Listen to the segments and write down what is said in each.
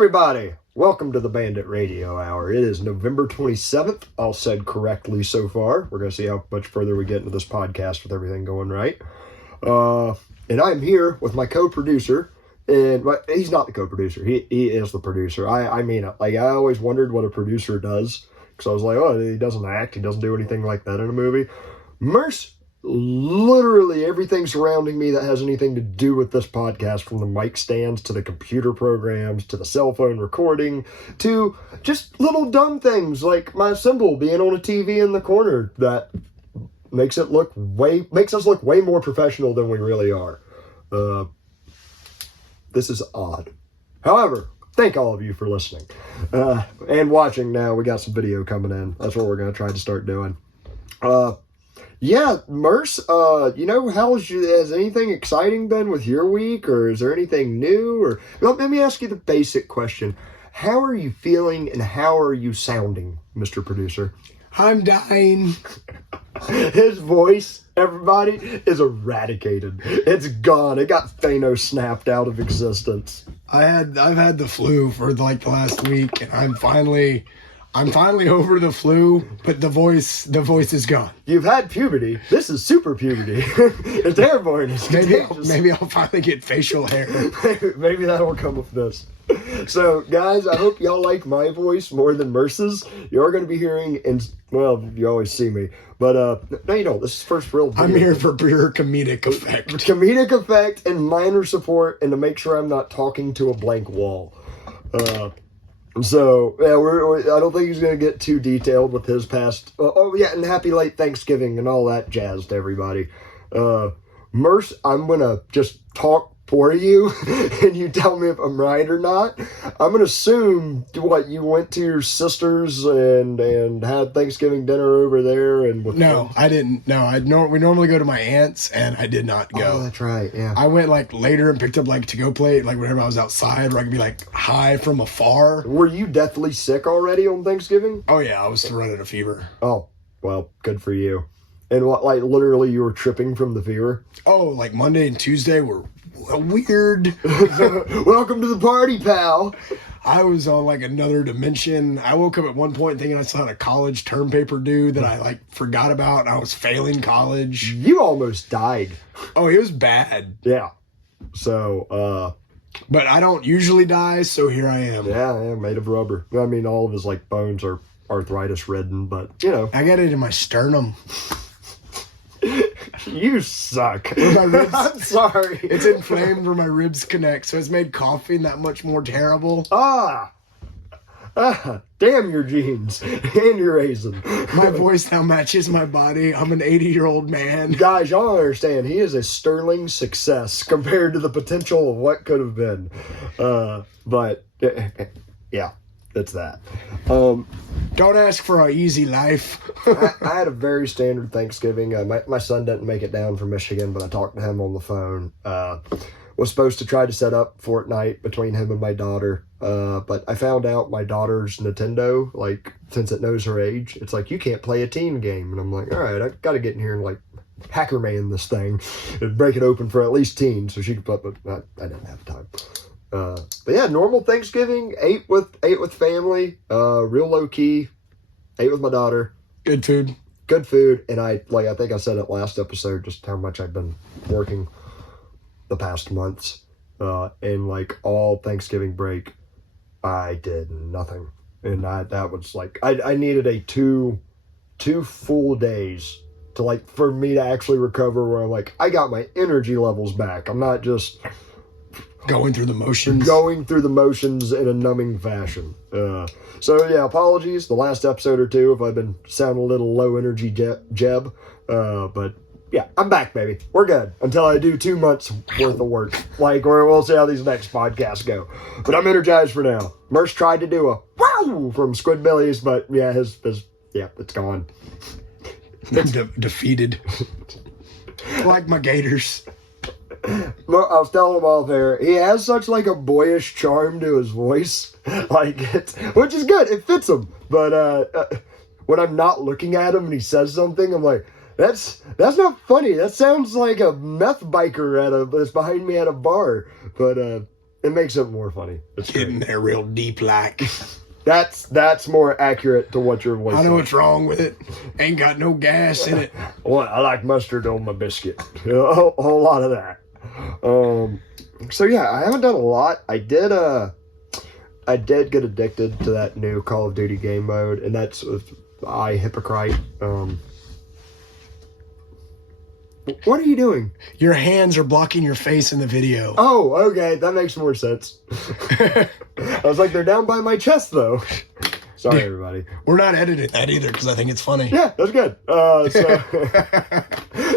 everybody! Welcome to the Bandit Radio Hour. It is November 27th, all said correctly so far. We're going to see how much further we get into this podcast with everything going right. And I'm here with my co-producer, and he's not the co-producer, he is the producer. I mean it. Like, I always wondered what a producer does, because I was like, oh, he doesn't act, he doesn't do anything like that in a movie. Merce, literally everything surrounding me that has anything to do with this podcast, from the mic stands to the computer programs to the cell phone recording to just little dumb things like my symbol being on a TV in the corner that makes us look way more professional than we really are. This is odd. However, thank all of you for listening and watching. Now we got some video coming in. That's what we're going to try to start doing. Yeah, Merce, has anything exciting been with your week, or is there anything new? Or let me ask you the basic question. How are you feeling and how are you sounding, Mr. Producer? I'm dying. His voice, everybody, is eradicated. It's gone. It got Thanos snapped out of existence. I've had the flu for like the last week, and I'm finally over the flu, but the voice is gone. You've had puberty. This is super puberty. It's airborne. It's maybe I'll finally get facial hair. Maybe that'll come with this. So, guys, I hope y'all like my voice more than Merce's. You're going to be hearing, you always see me, but no, you don't. This is first real video. I'm here for pure comedic effect. Comedic effect and minor support, and to make sure I'm not talking to a blank wall. So, yeah, I don't think he's going to get too detailed with his past. And happy late Thanksgiving and all that jazz to everybody. Merce, I'm going to just talk for you, and you tell me if I'm right or not. I'm going to assume, you went to your sister's and had Thanksgiving dinner over there? No, I didn't. No, we normally go to my aunt's, and I did not go. Oh, that's right, yeah. I went, later and picked up, to-go plate, whenever I was outside, where I could be, high from afar. Were you deathly sick already on Thanksgiving? Oh, yeah, I was running a fever. Oh, well, good for you. And literally you were tripping from the fever? Oh, Monday and Tuesday were weird. Welcome to the party, pal. I was on another dimension. I woke up at one point thinking I still had a college term paper due that I forgot about, and I was failing college. You almost died. Oh, it was bad. Yeah. So, but I don't usually die, so here I am. Yeah, made of rubber. I mean, all of his bones are arthritis ridden, but I got it in my sternum. You suck. My ribs, I'm sorry. It's inflamed where my ribs connect, so it's made coughing that much more terrible. Damn your genes and your raisin. My voice now matches my body. I'm an 80-year-old man. Guys, y'all understand, he is a sterling success compared to the potential of what could have been. But, yeah. It's that. Don't ask for an easy life. I had a very standard Thanksgiving. My son didn't make it down from Michigan, but I talked to him on the phone. Was supposed to try to set up Fortnite between him and my daughter. But I found out my daughter's Nintendo, since it knows her age, it's you can't play a teen game. And I'm like, all right, I've got to get in here and hacker man this thing and break it open for at least teens so she could play, but I didn't have time. But yeah, normal Thanksgiving, ate with family, real low key, ate with my daughter. Good food. And I think I said it last episode, just how much I've been working the past months. And all Thanksgiving break, I did nothing. And that was I needed a two full days to for me to actually recover, where I'm I got my energy levels back. I'm not just going through the motions in a numbing fashion. So yeah, apologies the last episode or two if I've been sounding a little low energy Jeb. But yeah, I'm back, baby. We're good until I do 2 months worth of work. We'll see how these next podcasts go. But I'm energized for now. Merce tried to do a wow from Squidbillies, but yeah, it's gone. Defeated. Like my Gators. I was telling him off there, he has such a boyish charm to his voice, which is good. It fits him. But when I'm not looking at him and he says something, I'm like, that's not funny. That sounds like a meth biker that's behind me at a bar. But It makes it more funny. It's Getting great. there real deep like. That's more accurate to what your voice I know is. what's wrong with it. Ain't got no gas in it. Well, I like mustard on my biscuit. A whole lot of that. So yeah, I haven't done a lot. I did get addicted to that new Call of Duty game mode, and that's with hypocrite. What are you doing? Your hands are blocking your face in the video. Oh, okay, that makes more sense. I was like, they're down by my chest, though. Sorry, everybody. We're not editing that either because I think it's funny. Yeah, that's good.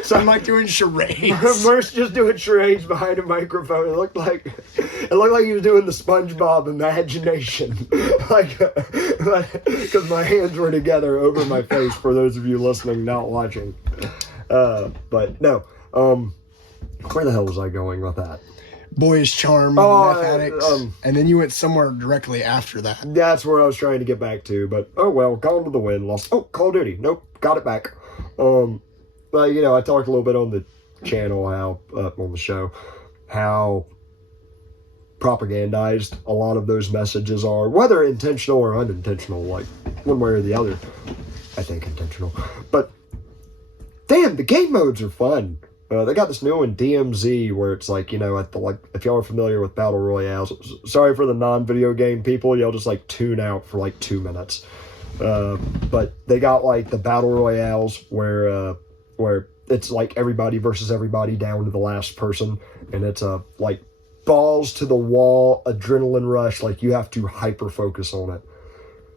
So I'm like doing charades. Merce just doing charades behind a microphone. It looked like he was doing the SpongeBob imagination, because my hands were together over my face. For those of you listening, not watching, but no. Where the hell was I going with that? Boyish Charm, meth addicts, and then you went somewhere directly after that. That's where I was trying to get back to, but oh well, gone to the wind, lost. Oh, Call of Duty, nope, got it back. But I talked a little bit on the channel, on the show, how propagandized a lot of those messages are, whether intentional or unintentional, like one way or the other. I think intentional, but damn, the game modes are fun. They got this new one, DMZ, where it's like, if y'all are familiar with Battle Royales, sorry for the non-video game people, y'all just tune out for 2 minutes. But they got the Battle Royales where it's everybody versus everybody down to the last person, and it's balls to the wall, adrenaline rush, you have to hyper focus on it.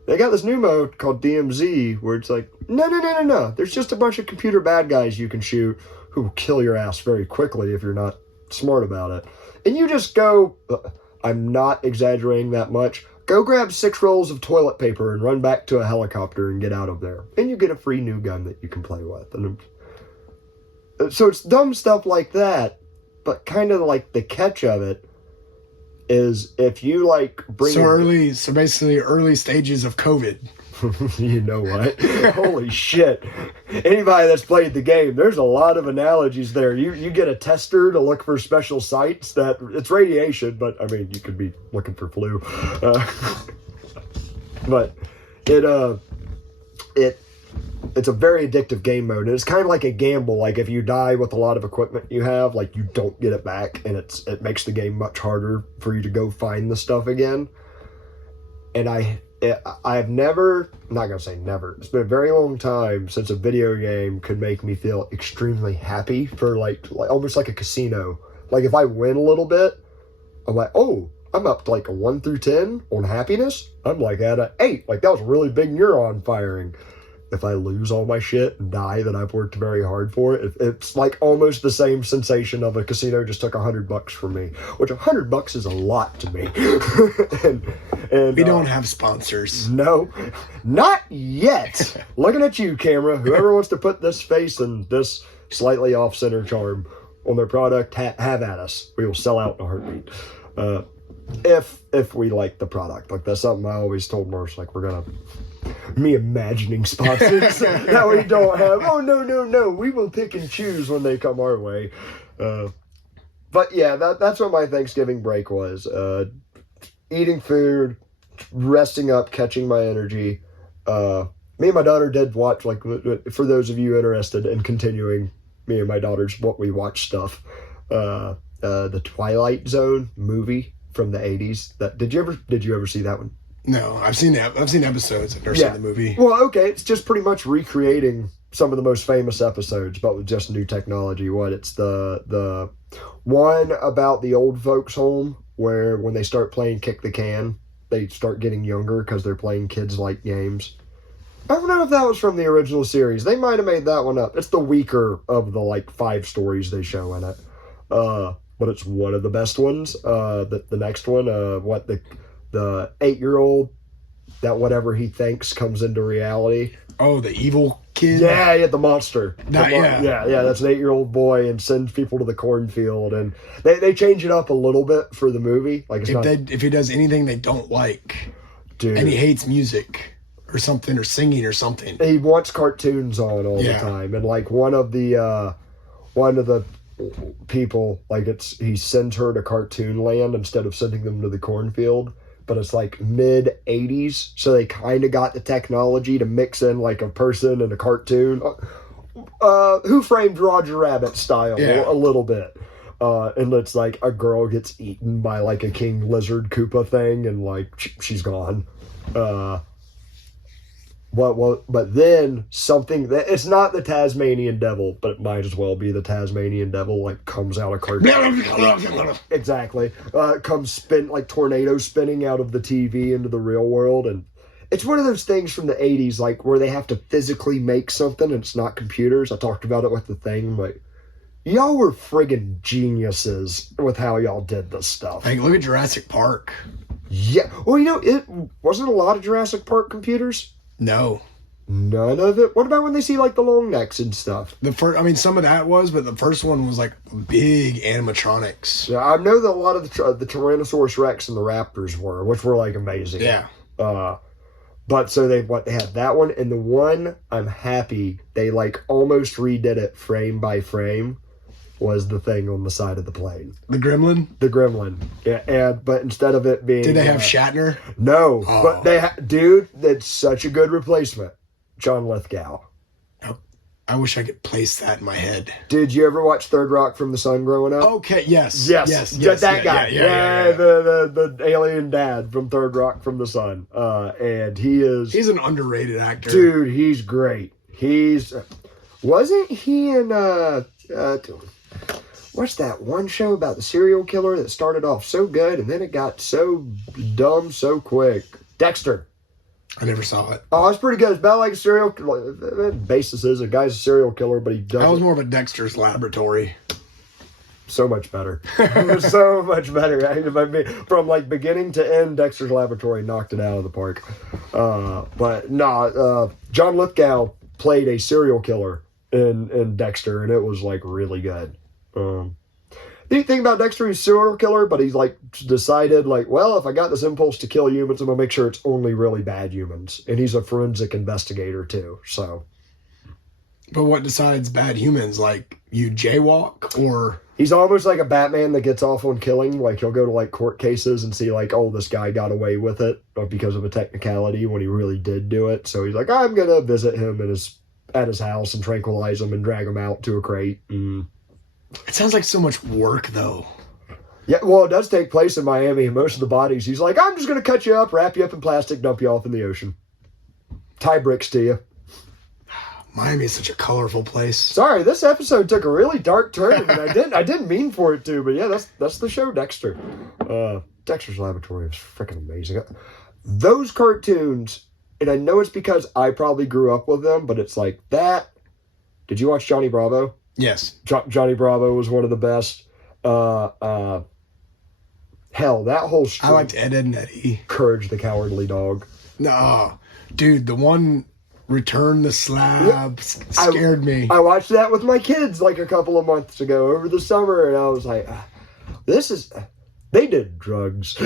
They got this new mode called DMZ where it's no. There's just a bunch of computer bad guys you can shoot who will kill your ass very quickly if you're not smart about it. And you just go, I'm not exaggerating that much, go grab 6 rolls of toilet paper and run back to a helicopter and get out of there. And you get a free new gun that you can play with. And so it's dumb stuff like that, but kind of the catch of it is if you bring so basically early stages of COVID. You know what? Holy shit. Anybody that's played the game, there's a lot of analogies there. You get a tester to look for special sites that it's radiation, but you could be looking for flu. But it's a very addictive game mode, and it's kind of like a gamble. If you die with a lot of equipment you have, you don't get it back, and it makes the game much harder for you to go find the stuff again. And I've never, I'm not going to say never, it's been a very long time since a video game could make me feel extremely happy for almost like a casino. If I win a little bit, I'm oh, I'm up to a 1 through 10 on happiness. I'm at a 8. That was really big neuron firing. If I lose all my shit and die that I've worked very hard for it, it's almost the same sensation of a casino just took $100 from me, which $100 is a lot to me. and we don't have sponsors. No, not yet. Looking at you, camera. Whoever wants to put this face and this slightly off-center charm on their product, have at us. We will sell out in a heartbeat. If we like the product. That's something I always told Marsh, we're gonna... Me imagining sponsors that we don't have. Oh, no. We will pick and choose when they come our way. But yeah, that's what my Thanksgiving break was. Eating food, resting up, catching my energy. Me and my daughter did watch, for those of you interested in continuing me and my daughter's what we watch stuff, the Twilight Zone movie from the 80s. Did you ever see that one? No, I've seen episodes. I've never seen the movie. Well, okay, it's just pretty much recreating some of the most famous episodes, but with just new technology. It's the one about the old folks home where when they start playing Kick the Can, they start getting younger because they're playing kids-like games. I don't know if that was from the original series. They might have made that one up. It's the weaker of the 5 stories they show in it. But it's one of the best ones. The next one, the 8-year-old, that whatever he thinks comes into reality. Oh, the evil kid? Yeah, the monster. Yeah, that's an 8-year-old boy and sends people to the cornfield. And they change it up a little bit for the movie. If he does anything they don't like, dude, and he hates music or something, or singing or something. He wants cartoons on all the time. And one of the people, like he sends her to cartoon land instead of sending them to the cornfield. But it's like mid 80s, so they kind of got the technology to mix in like a person and a cartoon. Who Framed Roger Rabbit style a little bit. And it's like a girl gets eaten by like a king lizard Koopa thing, and like she's gone. But then something that it's not the Tasmanian devil, but it might as well be the Tasmanian devil. Like comes out of cartoon. Exactly. Comes like tornado spinning out of the TV into the real world, and it's one of those things from the 80s, like where they have to physically make something and it's not computers. I talked about it with the thing, like y'all were friggin' geniuses with how y'all did this stuff. Like look at Jurassic Park. Yeah. Well, it wasn't a lot of Jurassic Park computers. No. None of it. What about when they see like the long necks and stuff? Some of that was, but the first one was like big animatronics. Yeah, I know that a lot of the Tyrannosaurus Rex and the Raptors were, which were like amazing. Yeah. But so they had that one, and the one I'm happy they like almost redid it frame by frame was the thing on the side of the plane. The Gremlin? The Gremlin. Yeah, but instead of it being... Did they have Shatner? No, but they dude, that's such a good replacement. John Lithgow. I wish I could place that in my head. Did you ever watch Third Rock from the Sun growing up? Okay, yes. That guy. Yeah. The alien dad from Third Rock from the Sun. And he's an underrated actor. Dude, he's great. Wasn't he in what's that one show about the serial killer that started off so good and then it got so dumb so quick? Dexter. I never saw it. Oh, it's pretty good. It's about like a serial killer. The basis is a guy's a serial killer, but he doesn't. That was more of a Dexter's Laboratory. So much better. So much better. From like beginning to end, Dexter's Laboratory knocked it out of the park. John Lithgow played a serial killer in Dexter, and it was like really good. The thing about Dexter, he's a serial killer, but he's like decided like, well, if I got this impulse to kill humans, I'm gonna make sure it's only really bad humans. And he's a forensic investigator too. So, but what decides bad humans? Like you jaywalk, or he's almost like a Batman that gets off on killing. Like he'll go to like court cases and see like, oh, this guy got away with it because of a technicality when he really did do it. So he's like, I'm gonna visit him at his house and tranquilize him and drag him out to a crate. It sounds like so much work, though. Yeah, well, it does take place in Miami, and most of the bodies, he's like, I'm just going to cut you up, wrap you up in plastic, dump you off in the ocean. Tie bricks to you. Miami is such a colorful place. Sorry, this episode took a really dark turn, and I didn't mean for it to, but yeah, that's the show Dexter. Dexter's Laboratory was freaking amazing. Those cartoons, and I know it's because I probably grew up with them, but it's like that. Did you watch Johnny Bravo? Yes. Johnny Bravo was one of the best. Hell, that whole street. I liked Ed, Edd and Eddy. Courage the Cowardly Dog. No. Dude, the one Return the Slab scared me. I watched that with my kids like a couple of months ago over the summer, and I was like, they did drugs.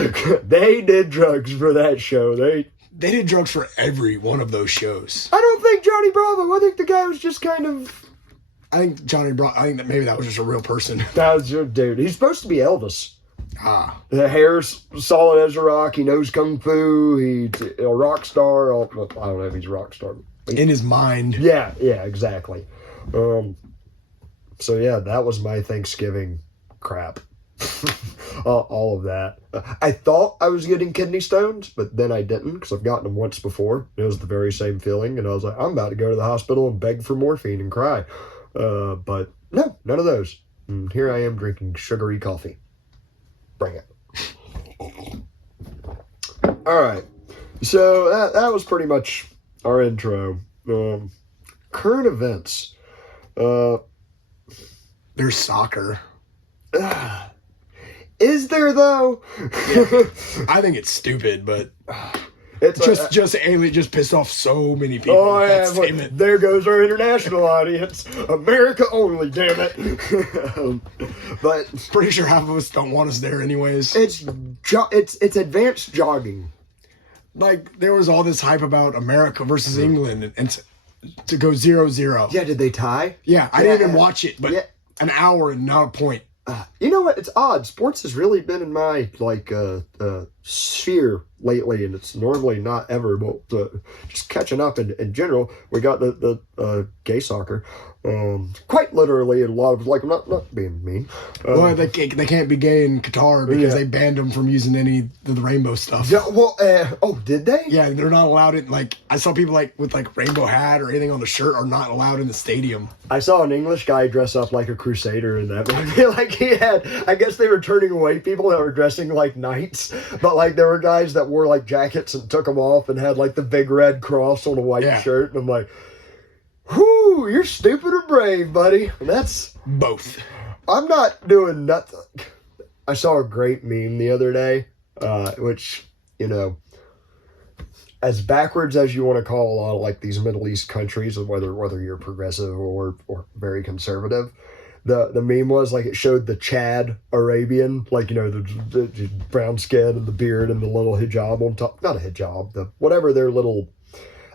They did drugs for that show. They did drugs for every one of those shows. I don't think Johnny Bravo. I think the guy was just kind of... I think that maybe that was just a real person. That was your dude. He's supposed to be Elvis. The hair's solid as a rock. He knows kung fu. He's a rock star. I don't know if he's a rock star. In his mind. Yeah, exactly. So yeah, that was my Thanksgiving crap. All of that. I thought I was getting kidney stones, but then I didn't because I've gotten them once before. It was the very same feeling, and I was like, I'm about to go to the hospital and beg for morphine and cry. But no, none of those. And here I am drinking sugary coffee. Bring it. All right. So that was pretty much our intro. Current events. There's soccer. Is there though? Yeah, I think it's stupid, but it's just pissed off so many people. Oh yeah, there goes our international audience. America only, damn it. But pretty sure half of us don't want us there anyways. It's advanced jogging. Like there was all this hype about America versus England and to go 0-0. Yeah, did they tie? Yeah, I didn't even watch it, but an hour and not a point. You know what? It's odd. Sports has really been in my sphere lately, and it's normally not ever. But just catching up in general, we got the gay soccer. Quite literally, a lot of I'm not being mean. Well, they can't be gay in Qatar because they banned them from using any of the rainbow stuff. Yeah. Well. Did they? Yeah, they're not allowed it. I saw people with rainbow hat or anything on the shirt are not allowed in the stadium. I saw an English guy dress up like a crusader in that movie. He had. I guess they were turning away people that were dressing like knights, but there were guys that wore jackets and took them off and had the big red cross on a white shirt, and I'm like, whoo, you're stupid or brave, buddy. And that's both. I'm not doing nothing. I saw a great meme the other day, which, as backwards as you want to call a lot of these Middle East countries, whether you're progressive or very conservative, the meme was it showed the Chad Arabian, the brown skin and the beard and the little hijab on top. Not a hijab, whatever their little.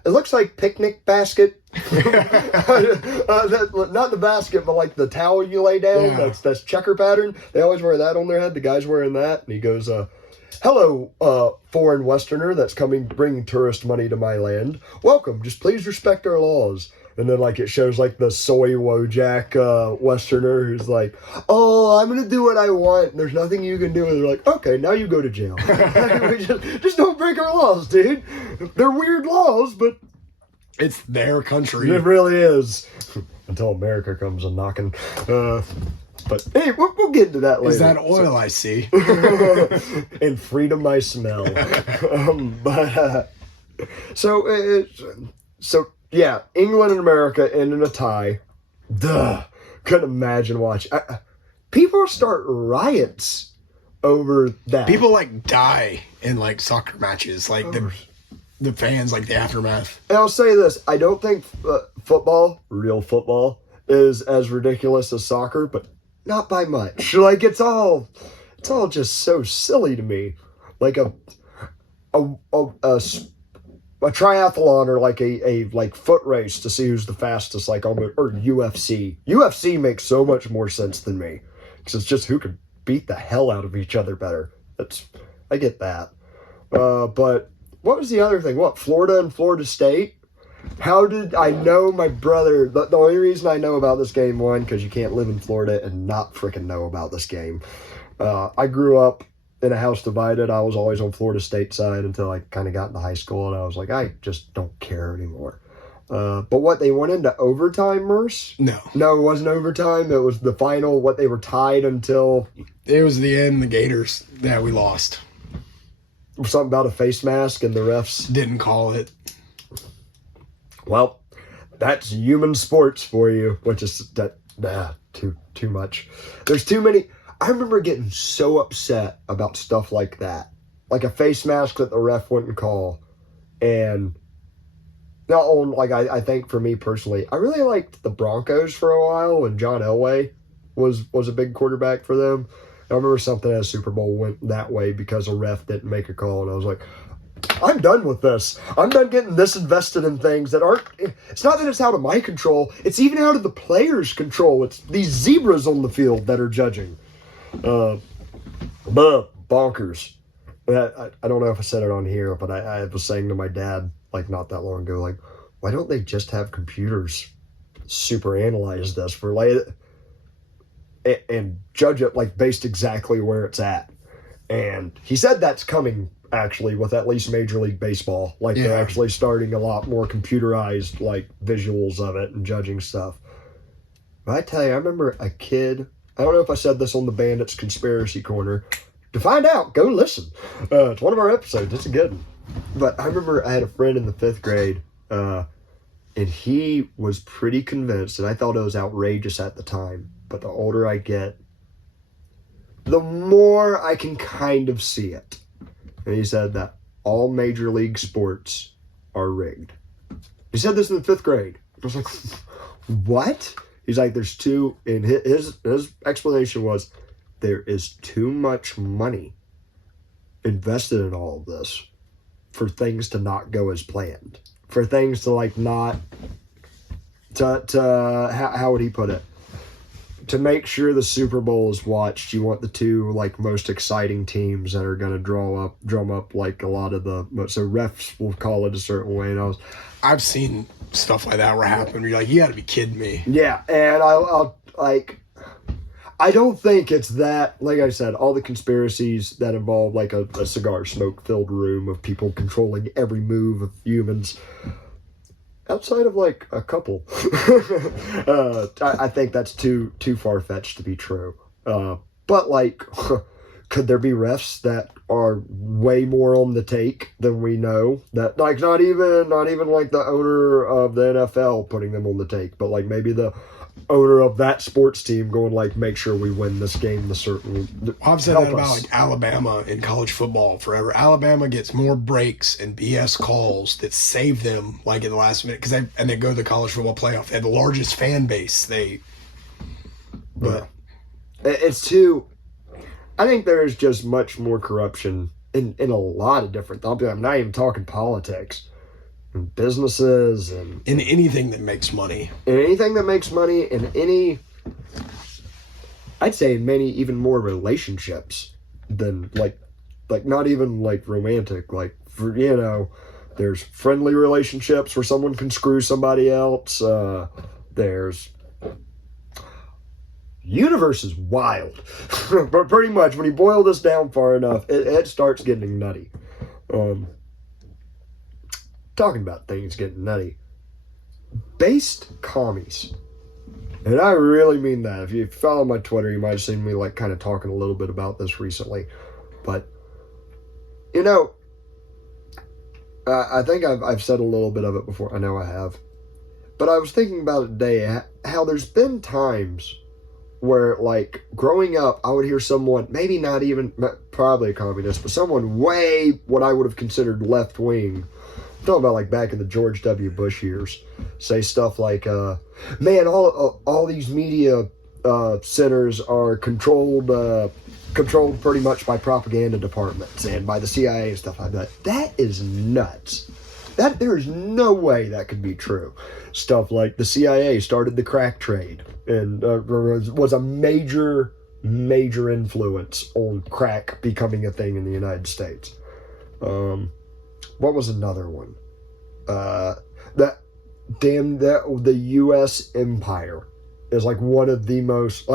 It looks like picnic basket. Not the basket, but the towel you lay down. Yeah. That's checker pattern. They always wear that on their head. The guy's wearing that, and he goes, "Hello, foreign Westerner that's bringing tourist money to my land. Welcome. Just please respect our laws." And then it shows the soy Wojak Westerner who's "Oh, I'm gonna do what I want. And there's nothing you can do." And they're "Okay, now you go to jail." just don't break our laws, dude. They're weird laws, but it's their country. It really is. Until America comes a knocking. But hey, we'll get into that later. Is that oil I see? And freedom I smell. Yeah, England and America end in a tie. Duh. Couldn't imagine watching. People start riots over that. People die in soccer matches. The fans, the aftermath. And I'll say this. I don't think football, real football, is as ridiculous as soccer, but not by much. It's all just so silly to me. A triathlon or a foot race to see who's the fastest, or UFC. UFC makes so much more sense than me because it's just who can beat the hell out of each other better. I get that. But what was the other thing? Florida and Florida State? How did I know my brother? The only reason I know about this game, one, because you can't live in Florida and not freaking know about this game. I grew up in a house divided. I was always on Florida State side until I kind of got into high school, and I was I just don't care anymore. But they went into overtime, Merce? No, it wasn't overtime. It was the final. They were tied until it was the end. The Gators, we lost. Something about a face mask, and the refs didn't call it. Well, that's human sports for you, which is too much. There's too many. I remember getting so upset about stuff like that. A face mask that the ref wouldn't call. And not on, I think for me personally, I really liked the Broncos for a while when John Elway was a big quarterback for them. I remember something at a Super Bowl went that way because a ref didn't make a call. And I was I'm done with this. I'm done getting this invested in things that aren't... It's not that it's out of my control. It's even out of the players' control. It's these zebras on the field that are judging. Bonkers. I don't know if I said it on here, but I was saying to my dad not that long ago, why don't they just have computers super analyze this for and judge it based exactly where it's at? And he said that's coming actually with at least Major League Baseball. They're actually starting a lot more computerized visuals of it and judging stuff. But I tell you, I remember a kid. I don't know if I said this on the Bandit's Conspiracy Corner. To find out, go listen. It's one of our episodes. It's a good one. But I remember I had a friend in the 5th grade, and he was pretty convinced, and I thought it was outrageous at the time, but the older I get, the more I can kind of see it. And he said that all major league sports are rigged. He said this in the 5th grade. I was like, what? He's there's two, and his explanation was, there is too much money invested in all of this for things to not go as planned. For things to not, how would he put it? to make sure the Super Bowl is watched, you want the two like most exciting teams that are going to drum up like a lot of the, so refs will call it a certain way. And I've seen stuff like that where happen. You're like, you got to be kidding me. Yeah, and I'll like, I don't think it's that, like I said, all the conspiracies that involve like a cigar smoke filled room of people controlling every move of humans. Outside of like a couple, I think that's too far-fetched to be true. But like, could there be refs that are way more on the take than we know? That like not even like the owner of the NFL putting them on the take, but like maybe the owner of that sports team going like, make sure we win this game the certain. I've said that about like Alabama in college football forever. Alabama gets more breaks and BS calls that save them like in the last minute because they go to the college football playoff. They have the largest fan base. It's too. I think there is just much more corruption in a lot of different. I'm not even talking politics. Businesses and in anything that makes money. In anything that makes money, in any, I'd say in many even more relationships than like not even like romantic. Like for there's friendly relationships where someone can screw somebody else. There's universe is wild, but pretty much when you boil this down far enough, it starts getting nutty. Talking about things getting nutty. Based commies. And I really mean that. If you follow my Twitter, you might have seen me like kind of talking a little bit about this recently. But, I think I've said a little bit of it before. I know I have. But I was thinking about it today, how there's been times where, like, growing up, I would hear someone, maybe not even, probably a communist, but someone way what I would have considered left-wing, talking about like back in the George W. Bush years, say stuff like, man, all these media centers are controlled pretty much by propaganda departments and by the CIA and stuff like that. That is nuts. There is no way that could be true. Stuff like the CIA started the crack trade and was a major influence on crack becoming a thing in the United States. What was another one? The U.S. empire is like one of the most,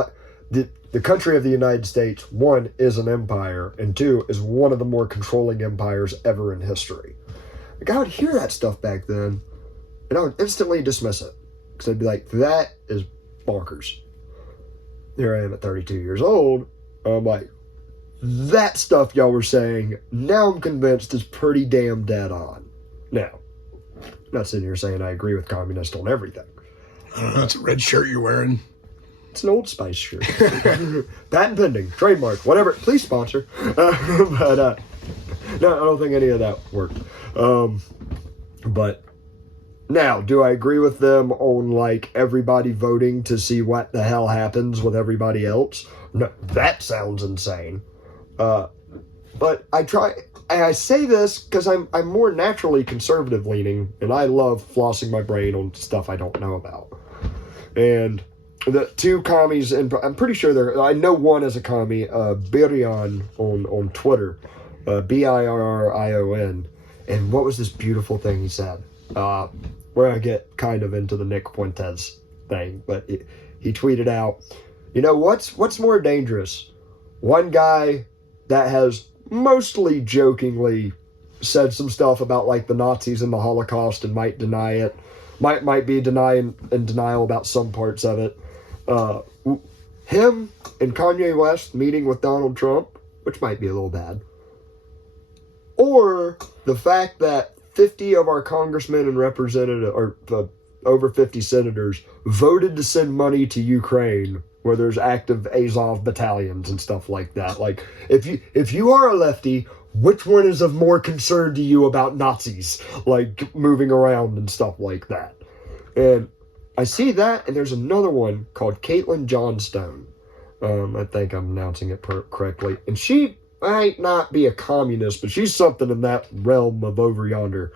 the country of the United States, one, is an empire, and two, is one of the more controlling empires ever in history. Like, I would hear that stuff back then, and I would instantly dismiss it, because I'd be like, that is bonkers. Here I am at 32 years old, I'm like, that stuff y'all were saying, now I'm convinced is pretty damn dead on. Now, I'm not sitting here saying I agree with communists on everything. I don't know, it's a red shirt you're wearing. It's an Old Spice shirt. Patent pending, trademark, whatever. Please sponsor. No, I don't think any of that worked. But now, do I agree with them on like everybody voting to see what the hell happens with everybody else? No, that sounds insane. But I say this because I'm more naturally conservative leaning, and I love flossing my brain on stuff I don't know about. And the two commies, and I'm pretty sure I know one as a commie, Birion on Twitter, Birion, and what was this beautiful thing he said? Where I get kind of into the Nick Fuentes thing, but he tweeted out, what's more dangerous? One guy that has mostly jokingly said some stuff about like the Nazis and the Holocaust and might deny it, might be in denial about some parts of it. Him and Kanye West meeting with Donald Trump, which might be a little bad. Or the fact that 50 of our congressmen and representatives, or over 50 senators, voted to send money to Ukraine, where there's active Azov battalions and stuff like that. Like, if you are a lefty, which one is of more concern to you about Nazis, like, moving around and stuff like that? And I see that, and there's another one called Caitlin Johnstone. I think I'm announcing it correctly. And she might not be a communist, but she's something in that realm of over yonder.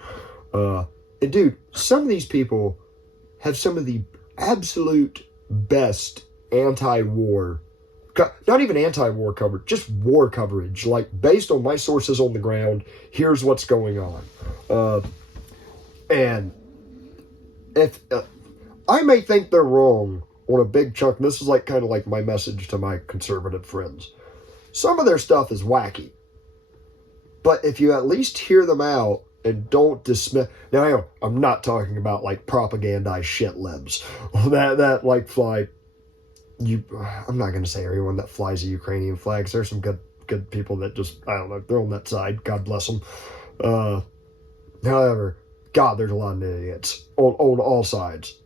And dude, some of these people have some of the absolute best anti-war, not even anti-war coverage, just war coverage. Like, based on my sources on the ground, here's what's going on. And if I may think they're wrong on a big chunk, and this is like kind of like my message to my conservative friends. Some of their stuff is wacky. But if you at least hear them out and don't dismiss... Now, I'm not talking about, like, propagandized shit libs. that like, fly... I'm not going to say everyone that flies the Ukrainian flags. There's some good people that just, I don't know, they're on that side. God bless them. However, God, there's a lot of idiots on all sides.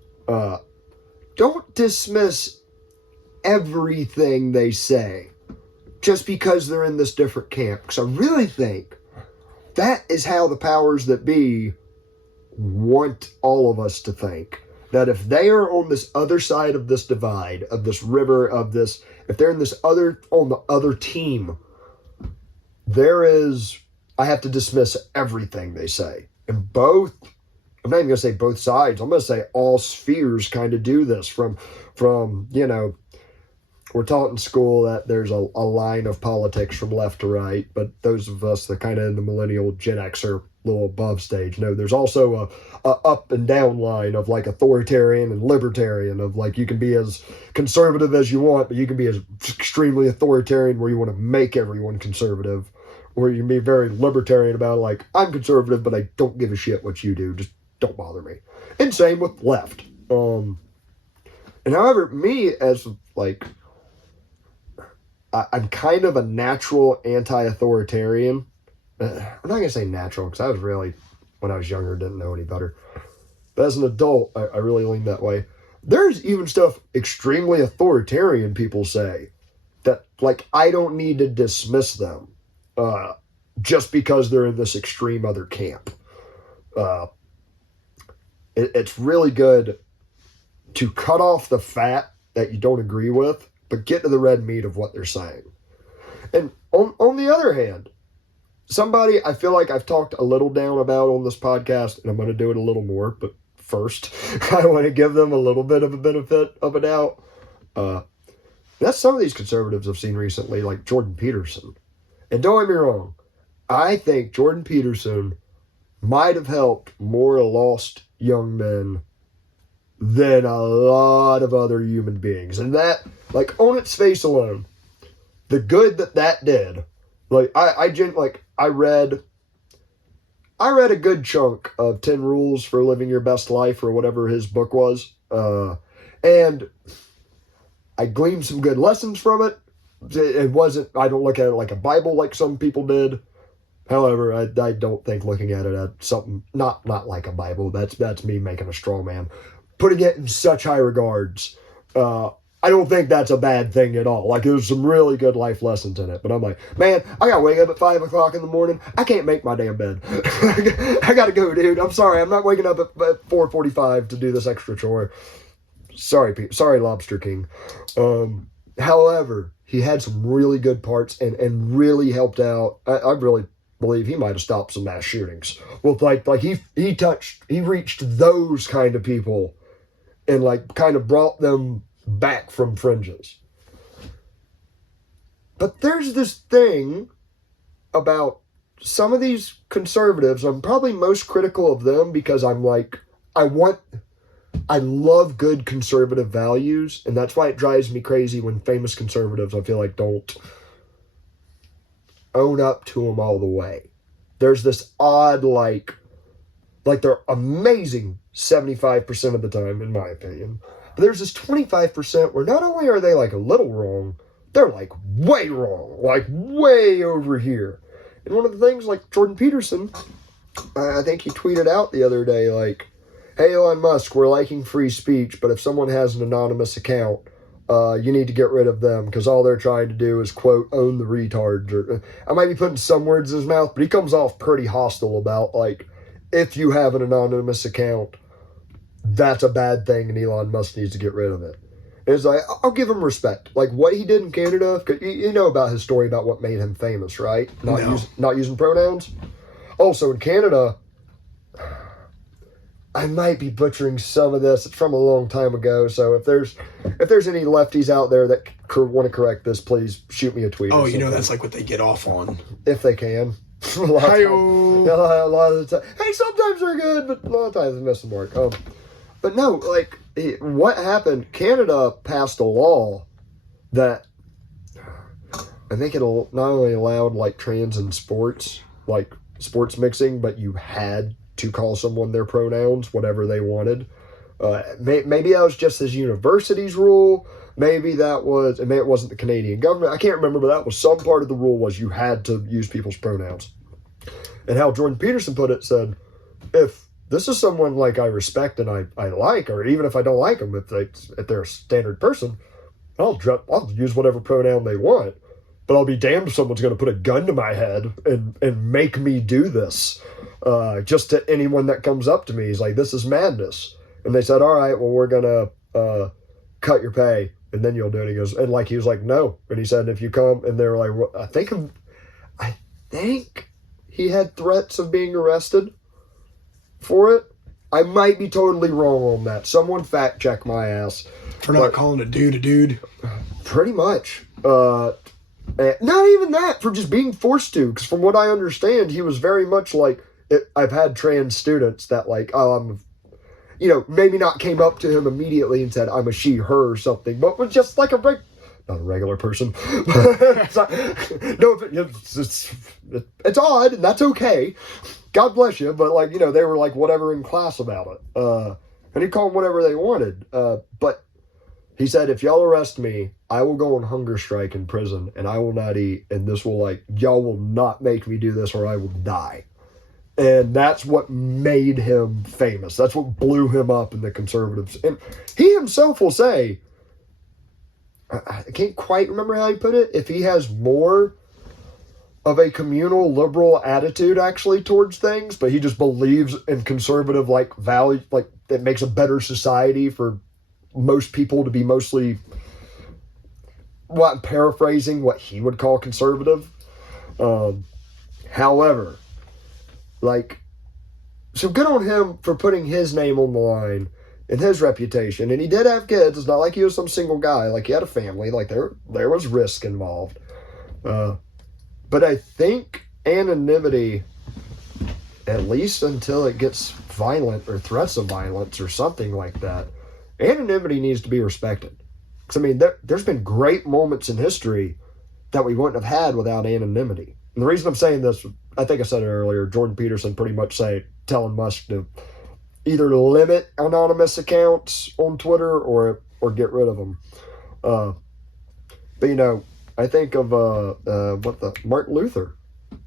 Don't dismiss everything they say just because they're in this different camp. Because I really think that is how the powers that be want all of us to think. That if they are on this other side of this divide, of this river, of this, if they're in this on the other team, I have to dismiss everything they say. And I'm not even going to say both sides. I'm going to say all spheres kind of do this from, we're taught in school that there's a line of politics from left to right, but those of us that kind of in the millennial Gen X are a little above stage. No, there's also a up and down line of like authoritarian and libertarian, of like you can be as conservative as you want, but you can be as extremely authoritarian where you want to make everyone conservative, or you can be very libertarian about like, I'm conservative, but I don't give a shit what you do. Just don't bother me. And same with left. And however, me as like, I'm kind of a natural anti-authoritarian. I'm not going to say natural, because I was really, when I was younger, didn't know any better. But as an adult, I really lean that way. There's even stuff extremely authoritarian people say that, like, I don't need to dismiss them just because they're in this extreme other camp. It's really good to cut off the fat that you don't agree with, but get to the red meat of what they're saying. And on the other hand, somebody I feel like I've talked a little down about on this podcast, and I'm going to do it a little more, but first, I want to give them a little bit of a benefit of a doubt. That's some of these conservatives I've seen recently, like Jordan Peterson. And don't get me wrong, I think Jordan Peterson might have helped more lost young men than a lot of other human beings. And that, like, on its face alone, the good that did, like, I read a good chunk of 10 Rules for Living Your Best Life, or whatever his book was, and I gleaned some good lessons from it. It wasn't, I don't look at it like a Bible like some people did. However, I don't think looking at it as something, not like a Bible, that's me making a straw man. Putting it in such high regards, I don't think that's a bad thing at all. Like, there's some really good life lessons in it. But I'm like, man, I gotta wake up at 5 o'clock in the morning. I can't make my damn bed. I gotta go, dude. I'm sorry. I'm not waking up at 4:45 to do this extra chore. Sorry, Lobster King. However, he had some really good parts and really helped out. I really believe he might have stopped some mass shootings. Well, like he reached those kind of people and like kind of brought them back from fringes. But there's this thing about some of these conservatives. I'm probably most critical of them because I'm like, I love good conservative values, and that's why it drives me crazy when famous conservatives, I feel like, don't own up to them all the way. There's this odd, like they're amazing 75% of the time, in my opinion. But there's this 25% where not only are they like a little wrong, they're like way wrong, like way over here. And one of the things, like Jordan Peterson, I think he tweeted out the other day, like, hey, Elon Musk, we're liking free speech, but if someone has an anonymous account, you need to get rid of them because all they're trying to do is, quote, own the retards. Or, I might be putting some words in his mouth, but he comes off pretty hostile about, like, if you have an anonymous account, that's a bad thing and Elon Musk needs to get rid of it. And it's like, I'll give him respect. Like, what he did in Canada, you know about his story about what made him famous, right? Not using pronouns. Also, in Canada, I might be butchering some of this. It's from a long time ago, so if there's any lefties out there that want to correct this, please shoot me a tweet. Oh, that's like what they get off on. If they can. a lot of the time. Hey, sometimes they're good, but a lot of times they miss the mark. But no, like, what happened, Canada passed a law that I think it not only allowed, like, trans in sports, like sports mixing, but you had to call someone their pronouns, whatever they wanted. Maybe that was just his university's rule. Maybe it wasn't the Canadian government. I can't remember, but that was some part of the rule was you had to use people's pronouns. And how Jordan Peterson put it, said, if this is someone like I respect and I like, or even if I don't like them, if they're a standard person, I'll use whatever pronoun they want. But I'll be damned if someone's going to put a gun to my head and make me do this. Just to anyone that comes up to me, he's like, this is madness. And they said, all right, well, we're going to cut your pay, and then you'll do it. He goes, and like, he was like, no. And he said, if you come, and they were like, well, I think he had threats of being arrested for it. I might be totally wrong on that. Someone fact check my ass. For not calling a dude. Pretty much. Not even that, for just being forced to. Because from what I understand, he was very much like, I've had trans students that like, maybe not came up to him immediately and said, I'm a she, her or something, but was just like not a regular person. It's odd, and that's okay. God bless you, but like, they were like whatever in class about it. And he called them whatever they wanted. But he said, if y'all arrest me, I will go on hunger strike in prison, and I will not eat, and y'all will not make me do this or I will die. And that's what made him famous. That's what blew him up in the conservatives. And he himself will say, I can't quite remember how he put it, if he has more of a communal liberal attitude actually towards things, but he just believes in conservative like value, like it makes a better society for most people to be mostly, well, I'm paraphrasing what he would call conservative. However, like, so good on him for putting his name on the line and his reputation. And he did have kids. It's not like he was some single guy. Like, he had a family. Like, there was risk involved. But I think anonymity, at least until it gets violent or threats of violence or something like that, anonymity needs to be respected. Because, I mean, there's been great moments in history that we wouldn't have had without anonymity. And the reason I'm saying this, I think I said it earlier, Jordan Peterson pretty much telling Musk to either limit anonymous accounts on Twitter or get rid of them. But, I think of Martin Luther,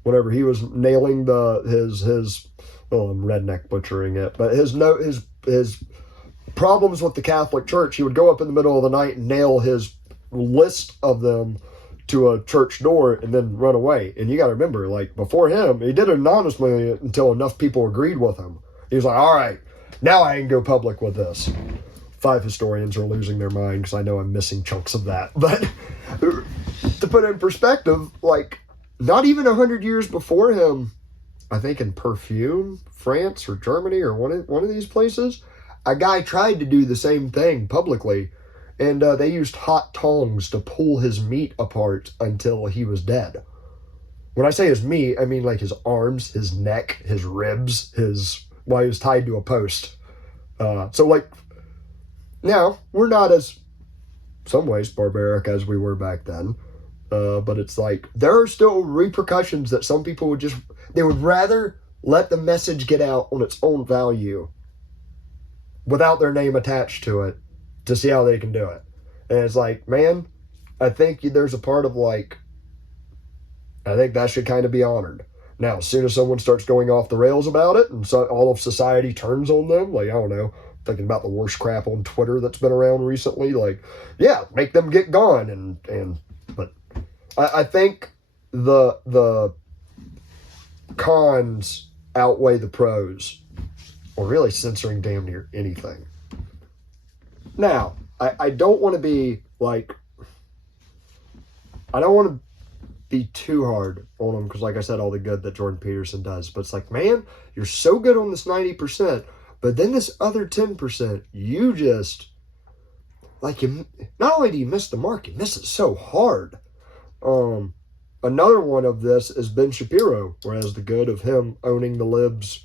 whenever he was nailing his I'm redneck butchering it, but his problems with the Catholic Church, he would go up in the middle of the night and nail his list of them to a church door and then run away. And you got to remember, like, before him, he did it anonymously until enough people agreed with him. He was like, all right, now I can go public with this. 5 historians are losing their mind because I know I'm missing chunks of that. But to put it in perspective, like, not even 100 years before him, I think in Perfume, France or Germany or one of these places, a guy tried to do the same thing publicly, and they used hot tongs to pull his meat apart until he was dead. When I say his meat, I mean like his arms, his neck, his ribs, while he was tied to a post. So like, now, we're not as, some ways, barbaric as we were back then. But it's like, there are still repercussions that some people they would rather let the message get out on its own value without their name attached to it to see how they can do it. And it's like, man, I think there's a part of like, I think that should kind of be honored. Now, as soon as someone starts going off the rails about it and so all of society turns on them, like, I don't know, thinking about the worst crap on Twitter that's been around recently, like, yeah, make them get gone. But I think the cons outweigh the pros, or really censoring damn near anything. Now, I don't want to be like, I don't want to be too hard on him because, like I said, all the good that Jordan Peterson does. But it's like, man, you're so good on this 90%. But then this other 10%, you just, like, you not only do you miss the mark, you miss it so hard. Another one of this is Ben Shapiro, whereas the good of him owning the libs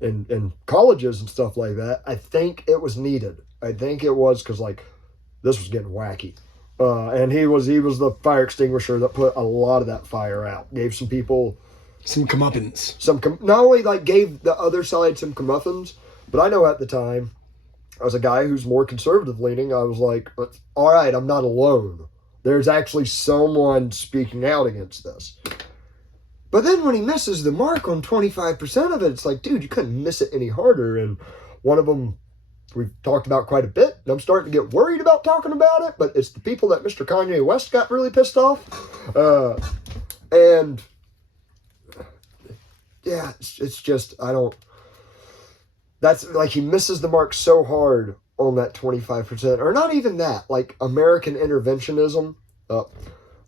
in colleges and stuff like that, I think it was needed. I think it was because, like, this was getting wacky. And he was the fire extinguisher that put a lot of that fire out. Gave some people some comeuppance. Not only like gave the other side some comeuppance, but I know at the time, as a guy who's more conservative leaning, I was like, all right, I'm not alone. There's actually someone speaking out against this. But then when he misses the mark on 25% of it, it's like, dude, you couldn't miss it any harder. And one of them we've talked about quite a bit, and I'm starting to get worried about talking about it, but it's the people that Mr. Kanye West got really pissed off. And yeah, it's just, that's like he misses the mark so hard on that 25%, or not even that, like American interventionism.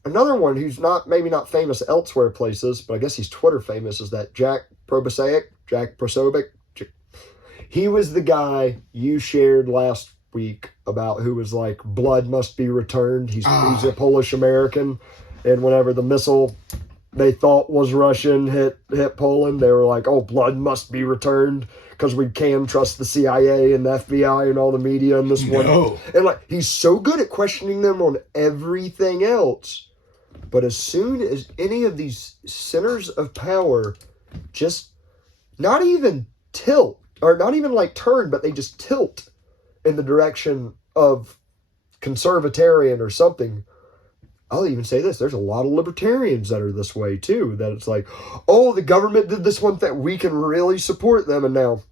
Another one who's maybe not famous elsewhere places, but I guess he's Twitter famous, is that Jack Posobiec. He was the guy you shared last week about who was like, blood must be returned. He's a Polish American, and whenever the missile they thought was Russian hit Poland, they were like, oh, blood must be returned because we can trust the CIA and the FBI and all the media in this one. And like, he's so good at questioning them on everything else. But as soon as any of these centers of power just not even tilt, or not even like turn, but they just tilt in the direction of conservatarian or something, I'll even say this, there's a lot of libertarians that are this way too, that it's like, oh, the government did this one thing, we can really support them. And now,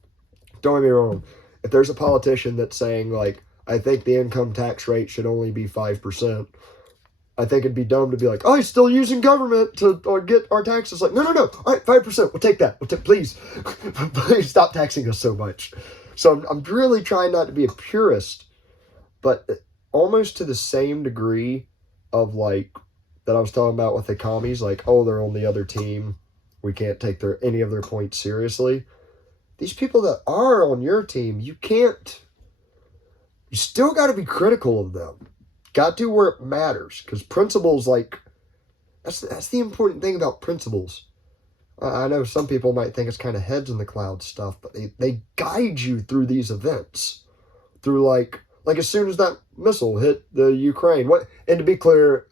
don't get me wrong, if there's a politician that's saying, like, I think the income tax rate should only be 5%, I think it'd be dumb to be like, oh, he's still using government to get our taxes. Like, no. All right, 5%. We'll take that. Please stop taxing us so much. So I'm really trying not to be a purist, but almost to the same degree of like that I was talking about with the commies, like, oh, they're on the other team, we can't take any of their points seriously. These people that are on your team, you still got to be critical of them. Got to where it matters, because principles, like, that's the important thing about principles. I know some people might think it's kind of heads in the clouds stuff, but they guide you through these events, through like as soon as that missile hit the Ukraine. And to be clear,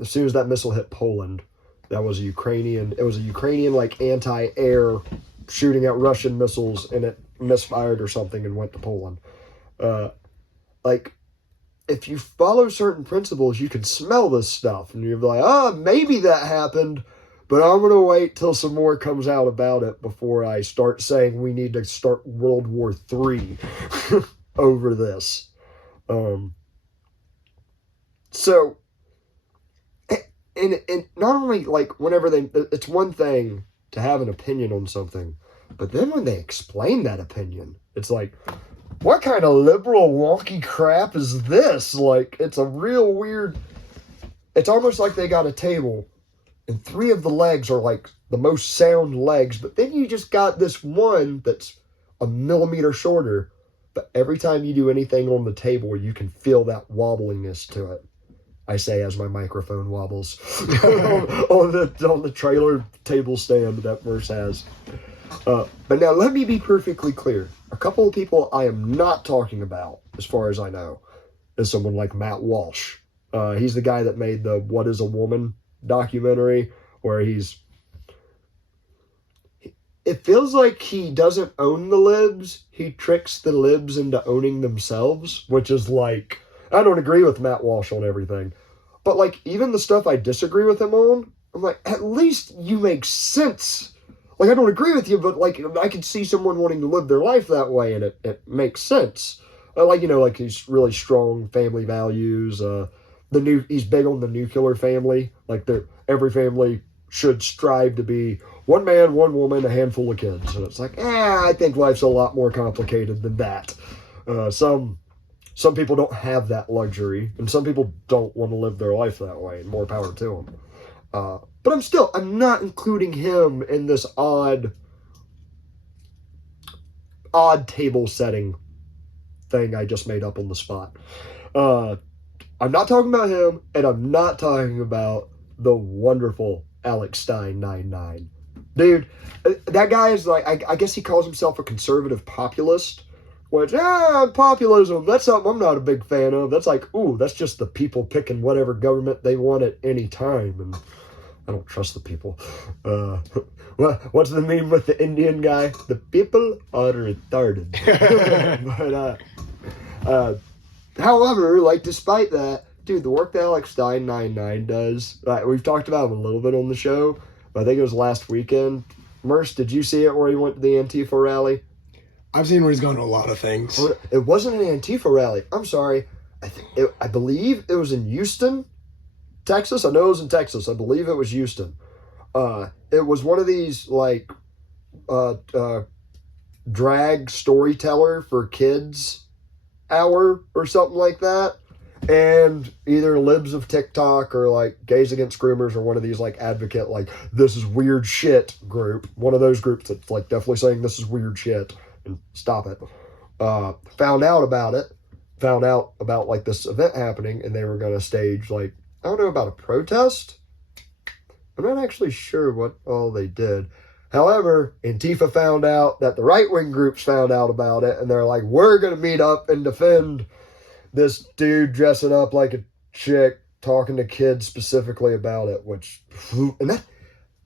as soon as that missile hit Poland, that was It was a Ukrainian like anti-air shooting at Russian missiles, and it misfired or something and went to Poland. Like, if you follow certain principles, you can smell this stuff, and you're like, maybe that happened, but I'm going to wait till some more comes out about it before I start saying we need to start World War III over this. So, and not only, like, whenever it's one thing to have an opinion on something, but then when they explain that opinion, it's like, what kind of liberal wonky crap is this? Like, it's a real weird, it's almost like they got a table and 3 of the legs are like the most sound legs, but then you just got this one that's a millimeter shorter, but every time you do anything on the table, you can feel that wobbliness to it. I say as my microphone wobbles on the trailer table stand that Merce has. But now let me be perfectly clear. A couple of people I am not talking about, as far as I know, is someone like Matt Walsh. He's the guy that made the What is a Woman documentary, where it feels like he doesn't own the libs. He tricks the libs into owning themselves, which is like, I don't agree with Matt Walsh on everything. But like, even the stuff I disagree with him on, I'm like, at least you make sense. Like, I don't agree with you, but like, I can see someone wanting to live their life that way, and it makes sense. Like, like he's really strong family values. He's big on the nuclear family. Like, every family should strive to be one man, one woman, a handful of kids. And it's like, I think life's a lot more complicated than that. Some people don't have that luxury, and some people don't want to live their life that way, and more power to them. But I'm not including him in this odd odd table setting thing I just made up on the spot. I'm not talking about him, and I'm not talking about the wonderful Alex Stein 99. Dude, that guy is like, I guess he calls himself a conservative populist, which, populism, that's something I'm not a big fan of. That's like, ooh, that's just the people picking whatever government they want at any time, and I don't trust the people. What's the meme with the Indian guy? The people are retarded. But, however, like, despite that, dude, the work that Alex Stein 99 does, we've talked about him a little bit on the show, but I think it was last weekend. Merce, did you see it where he went to the Antifa rally? I've seen where he's going to a lot of things. It wasn't an Antifa rally. I'm sorry. I believe it was in Houston, Texas. I know it was in Texas. I believe it was Houston. It was one of these, like, drag storyteller for kids hour or something like that. And either Libs of TikTok or, like, Gays Against Groomers or one of these, like, advocate, like, this is weird shit group. One of those groups that's, like, definitely saying this is weird shit and stop it. Found out about it. Found out about, like, this event happening, and they were going to stage, like, I don't know about a protest. I'm not actually sure what all they did. However, Antifa found out that the right-wing groups found out about it, and they're like, we're going to meet up and defend this dude dressing up like a chick, talking to kids specifically about it, which, and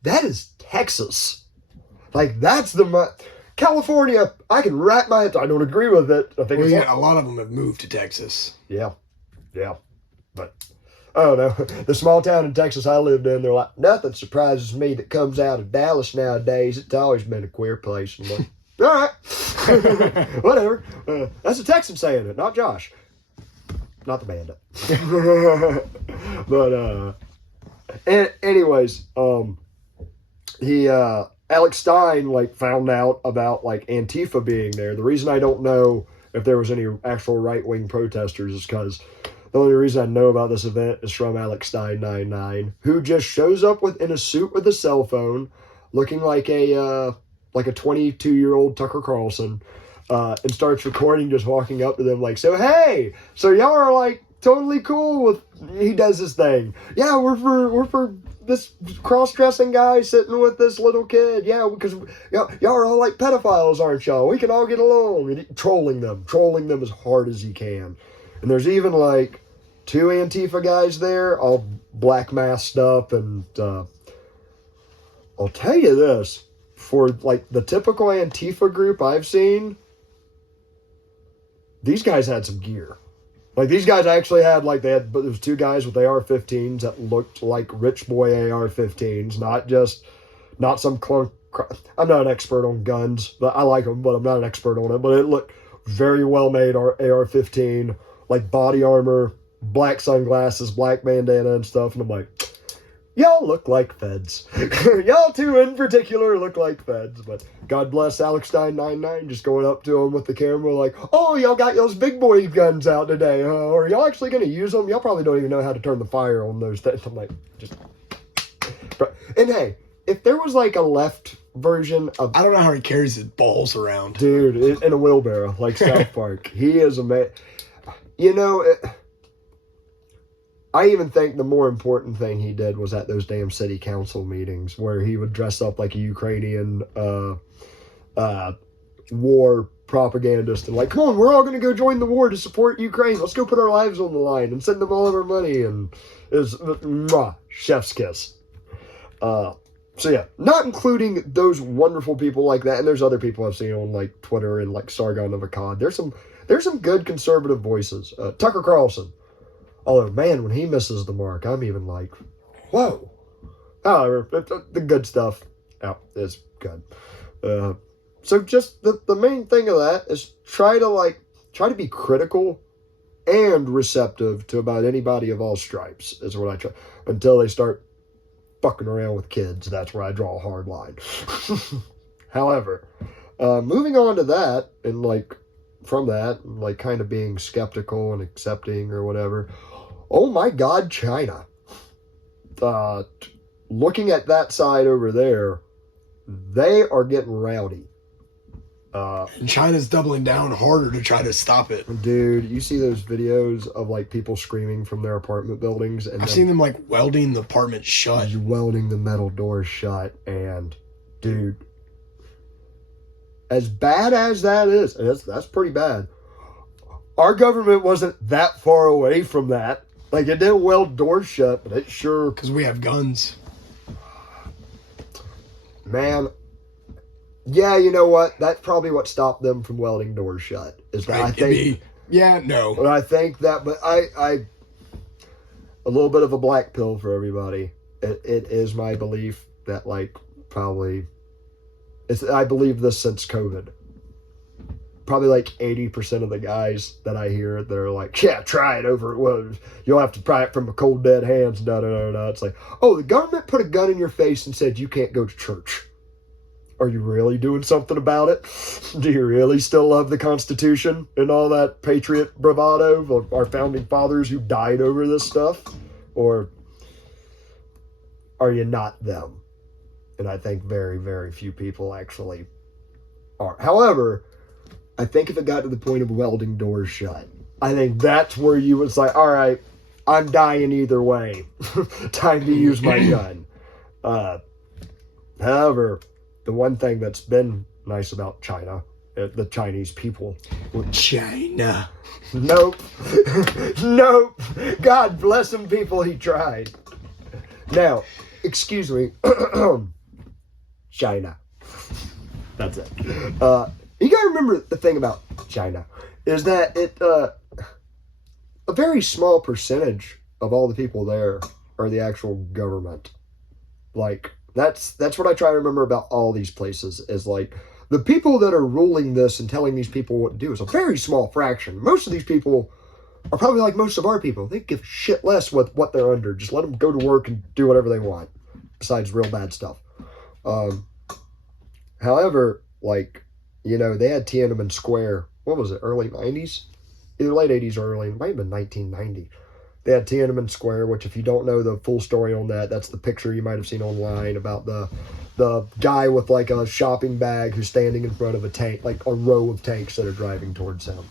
that is Texas. Like, that's California, I can wrap my head, I don't agree with it. I think a lot of them have moved to Texas. Yeah. But, I don't know. The small town in Texas I lived in, they're like, nothing surprises me that comes out of Dallas nowadays. It's always been a queer place. I'm like, all right. Whatever. That's a Texan saying it, not Josh. Not the Bandit. But, anyways, Alex Stein, like, found out about, like, Antifa being there. The reason I don't know if there was any actual right-wing protesters is because the only reason I know about this event is from Alex Stein 99, who just shows up in a suit with a cell phone, looking like a 22-year-old Tucker Carlson, and starts recording, just walking up to them like, so hey, so y'all are, like, totally cool with, he does this thing. Yeah, we're for this cross-dressing guy sitting with this little kid. Yeah, because y'all are all like pedophiles, aren't y'all? We can all get along. And trolling them as hard as he can. And there's even, like, 2 Antifa guys there, all black masked up, and I'll tell you this, for, like, the typical Antifa group I've seen, these guys had some gear. Like, these guys actually had, like, there was 2 guys with AR-15s that looked like rich boy AR-15s, not some clunk. I'm not an expert on guns, but I like them, but I'm not an expert on it. But it looked very well made, AR-15, like body armor, black sunglasses, black bandana and stuff. And I'm like, y'all look like feds. Y'all 2 in particular look like feds. But God bless Alex Stein 99 just going up to him with the camera like, oh, y'all got y'all's big boy guns out today, huh? Or are y'all actually going to use them? Y'all probably don't even know how to turn the fire on those things. I'm like, just... And hey, if there was like a left version of... I don't know how he carries his balls around. Dude, in a wheelbarrow, like South Park. He is amazing. You know... I even think the more important thing he did was at those damn city council meetings where he would dress up like a Ukrainian war propagandist and like, come on, we're all going to go join the war to support Ukraine. Let's go put our lives on the line and send them all of our money. And it was chef's kiss. So yeah, not including those wonderful people like that. And there's other people I've seen on like Twitter and like Sargon of Akkad. There's some good conservative voices. Tucker Carlson. Although, man, when he misses the mark, I'm even like, whoa. However, the good stuff is good. So just the main thing of that is try to be critical and receptive to about anybody of all stripes is what I try. Until they start fucking around with kids, that's where I draw a hard line. However, moving on to that and like from that, like kind of being skeptical and accepting or whatever. Oh my God, China. Looking at that side over there, they are getting rowdy. And China's doubling down harder to try to stop it. Dude, you see those videos of like people screaming from their apartment buildings, and I've seen them like welding the apartment shut. welding the metal doors shut, and dude, as bad as that is, and that's pretty bad. Our government wasn't that far away from that. Like, it didn't weld doors shut, but it sure... Because we have guns. Man, yeah, you know what? That's probably what stopped them from welding doors shut. Is that I think... No. But I think that... But I... A little bit of a black pill for everybody. It is my belief that, like, probably... I believe this since COVID. Probably like 80% of the guys that I hear that are like, yeah, try it over. Well, you'll have to try it from a cold, dead hands. Da, da, da, da. It's like, oh, the government put a gun in your face and said you can't go to church. Are you really doing something about it? Do you really still love the Constitution and all that patriot bravado of our founding fathers who died over this stuff? Or are you not them? And I think very, very few people actually are. However, I think if it got to the point of welding doors shut, I think that's where you was like, all right, I'm dying either way. Time to use my gun. However, the one thing that's been nice about China, the Chinese people. China. Nope. Nope. God bless them people, he tried. Now, excuse me. China. That's it. You gotta remember the thing about China is that a very small percentage of all the people there are the actual government. Like, that's what I try to remember about all these places is like the people that are ruling this and telling these people what to do is a very small fraction. Most of these people are probably like most of our people. They give shit less with what they're under. Just let them go to work and do whatever they want, besides real bad stuff. However, like, you know, they had Tiananmen Square, what was it, early 90s? Either late 80s or early, it might have been 1990. They had Tiananmen Square, which if you don't know the full story on that, that's the picture you might have seen online about the guy with like a shopping bag who's standing in front of a tank, like a row of tanks that are driving towards him.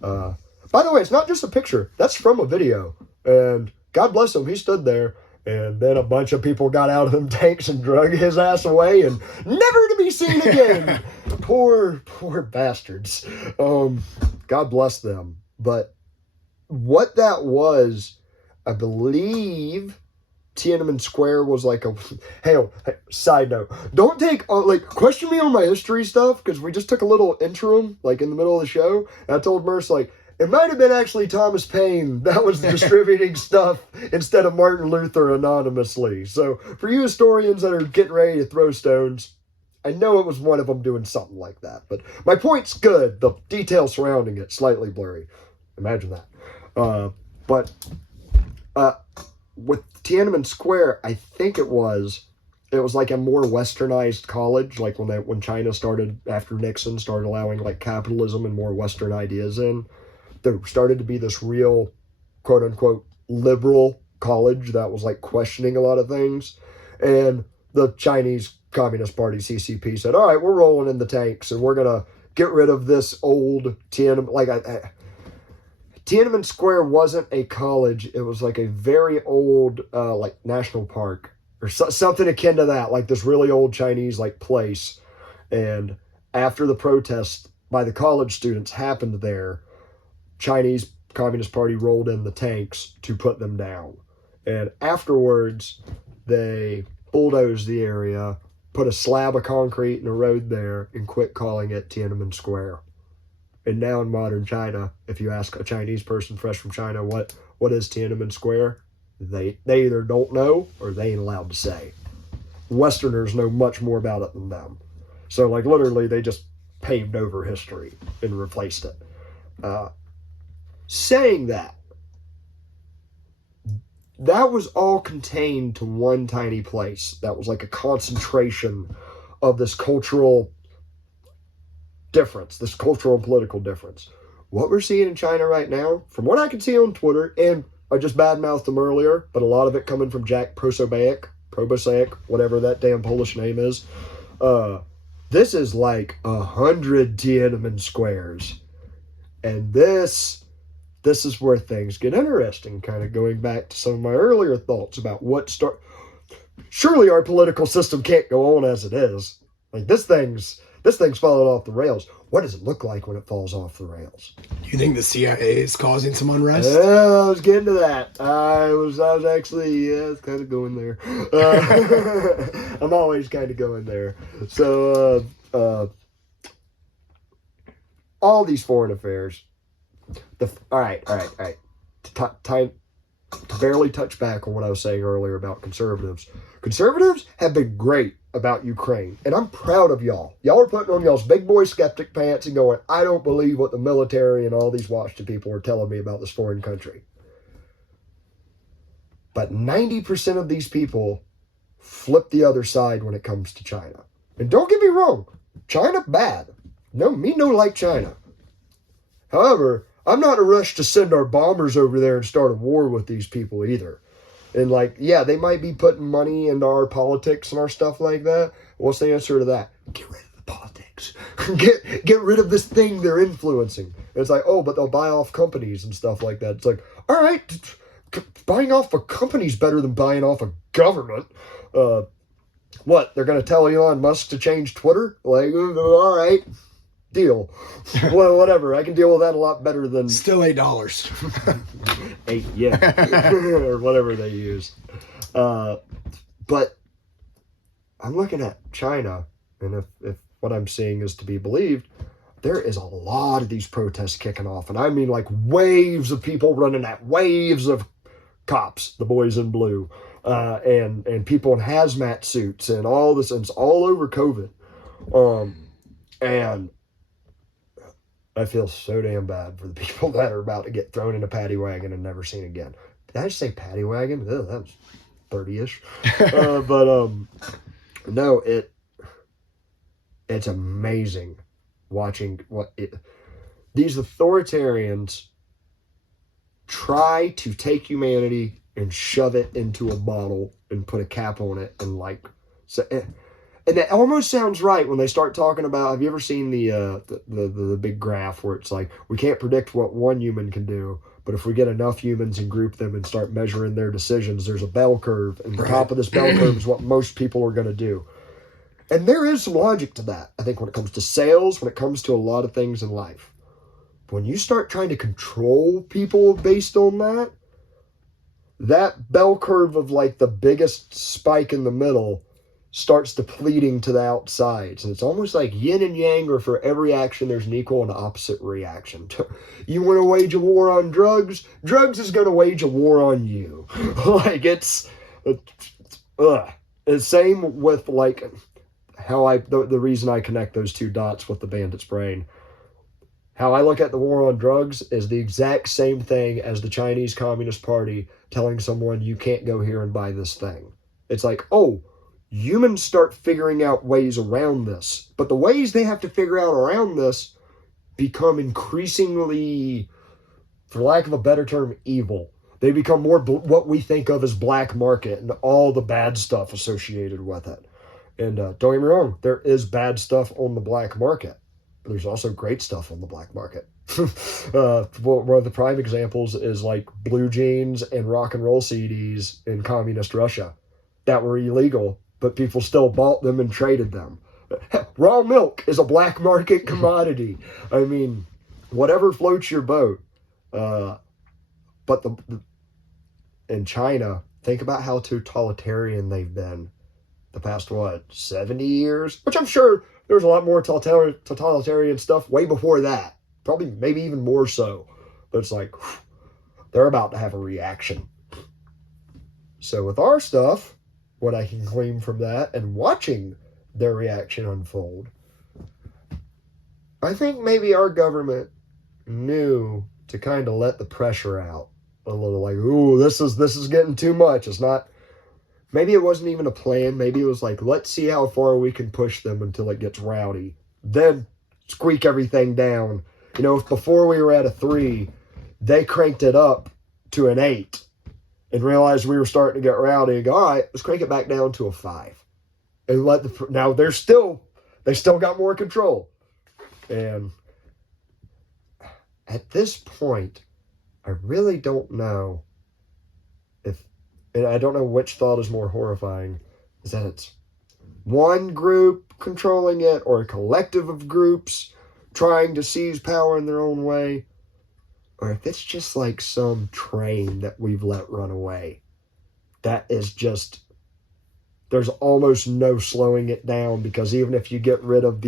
By the way, it's not just a picture. That's from a video. And God bless him, he stood there. And then a bunch of people got out of them tanks and drug his ass away and never to be seen again. Poor bastards. God bless them. But what that was, I believe Tiananmen Square was like a... Hey, side note. Don't take... question me on my history stuff, because we just took a little interim, like, in the middle of the show. And I told Merce, like, it might have been actually Thomas Paine that was distributing stuff instead of Martin Luther anonymously. So for you historians that are getting ready to throw stones, I know it was one of them doing something like that. But my point's good. The details surrounding it, slightly blurry. Imagine that. But with Tiananmen Square, I think it was like a more westernized college, like when China started, after Nixon started allowing like capitalism and more Western ideas in. There started to be this real, quote unquote, liberal college that was like questioning a lot of things. And the Chinese Communist Party, CCP, said, all right, we're rolling in the tanks and we're going to get rid of this old Tiananmen. Tiananmen Square wasn't a college. It was like a very old, like national park or something akin to that, like this really old Chinese like place. And after the protests by the college students happened there, Chinese Communist Party rolled in the tanks to put them down. And afterwards, they bulldozed the area, put a slab of concrete and a road there, and quit calling it Tiananmen Square. And now in modern China, if you ask a Chinese person fresh from China, what is Tiananmen Square? They either don't know or they ain't allowed to say. Westerners know much more about it than them. So, like, literally, they just paved over history and replaced it. Saying that was all contained to one tiny place. That was like a concentration of this cultural difference, this cultural and political difference. What we're seeing in China right now, from what I can see on Twitter, and I just badmouthed him earlier, but a lot of it coming from Jack Proboszek, whatever that damn Polish name is. This is like 100 Tiananmen squares. And this is where things get interesting, kind of going back to some of my earlier thoughts about surely our political system can't go on as it is. Like this thing's falling off the rails. What does it look like when it falls off the rails? Do you think the CIA is causing some unrest? I was getting to that. I was actually, I was kind of going there. I'm always kind of going there. So, all these foreign affairs. All right. Time to barely touch back on what I was saying earlier about conservatives. Conservatives have been great about Ukraine, and I'm proud of y'all. Y'all are putting on y'all's big boy skeptic pants and going, I don't believe what the military and all these Washington people are telling me about this foreign country. But 90% of these people flip the other side when it comes to China. And don't get me wrong, China bad. No, me no like China. However, I'm not in a rush to send our bombers over there and start a war with these people either. And like, yeah, they might be putting money into our politics and our stuff like that. What's the answer to that? Get rid of the politics. get rid of this thing they're influencing. And it's like, oh, but they'll buy off companies and stuff like that. It's like, all right, buying off a company's better than buying off a government. What, they're going to tell Elon Musk to change Twitter? Like, all right, deal. Well, whatever. I can deal with that a lot better than... Still $8. 8, yeah. Or whatever they use. But I'm looking at China, and if what I'm seeing is to be believed, there is a lot of these protests kicking off. And I mean like waves of people running at waves of cops, the boys in blue, and people in hazmat suits and all this, and it's all over COVID. And I feel so damn bad for the people that are about to get thrown in a paddy wagon and never seen again. Did I just say paddy wagon? Ugh, that was 30-ish. No, it's amazing watching these authoritarians try to take humanity and shove it into a bottle and put a cap on it and like so. And that almost sounds right when they start talking about, have you ever seen the big graph where it's like, we can't predict what one human can do, but if we get enough humans and group them and start measuring their decisions, there's a bell curve, and the top of this bell curve is what most people are going to do. And there is some logic to that, I think, when it comes to sales, when it comes to a lot of things in life. But when you start trying to control people based on that bell curve of like the biggest spike in the middle starts depleting to the outsides. And it's almost like yin and yang, or for every action, there's an equal and opposite reaction. You want to wage a war on drugs? Drugs is going to wage a war on you. Like, it's the same with, like, how the reason I connect those two dots with the Bandit's brain. How I look at the war on drugs is the exact same thing as the Chinese Communist Party telling someone you can't go here and buy this thing. It's like, oh, humans start figuring out ways around this. But the ways they have to figure out around this become increasingly, for lack of a better term, evil. They become more what we think of as black market and all the bad stuff associated with it. And don't get me wrong, there is bad stuff on the black market. But there's also great stuff on the black market. One of the prime examples is like blue jeans and rock and roll CDs in communist Russia that were illegal, but people still bought them and traded them. Raw milk is a black market commodity. I mean, whatever floats your boat. But in China, think about how totalitarian they've been the past, 70 years? Which I'm sure there was a lot more totalitarian stuff way before that. Probably, maybe even more so. But it's like, they're about to have a reaction. So with our stuff, what I can glean from that and watching their reaction unfold, I think maybe our government knew to kind of let the pressure out a little, like, ooh, this is getting too much. It's not, maybe it wasn't even a plan. Maybe it was like, let's see how far we can push them until it gets rowdy. Then squeak everything down. You know, if before we were at a 3, they cranked it up to an 8. And realized we were starting to get rowdy and go, all right, let's crank it back down to a 5. And now they're still They still got more control. And at this point, I really don't know and I don't know which thought is more horrifying, is that it's one group controlling it or a collective of groups trying to seize power in their own way, or if it's just like some train that we've let run away. That is just, there's almost no slowing it down, because even if you get rid of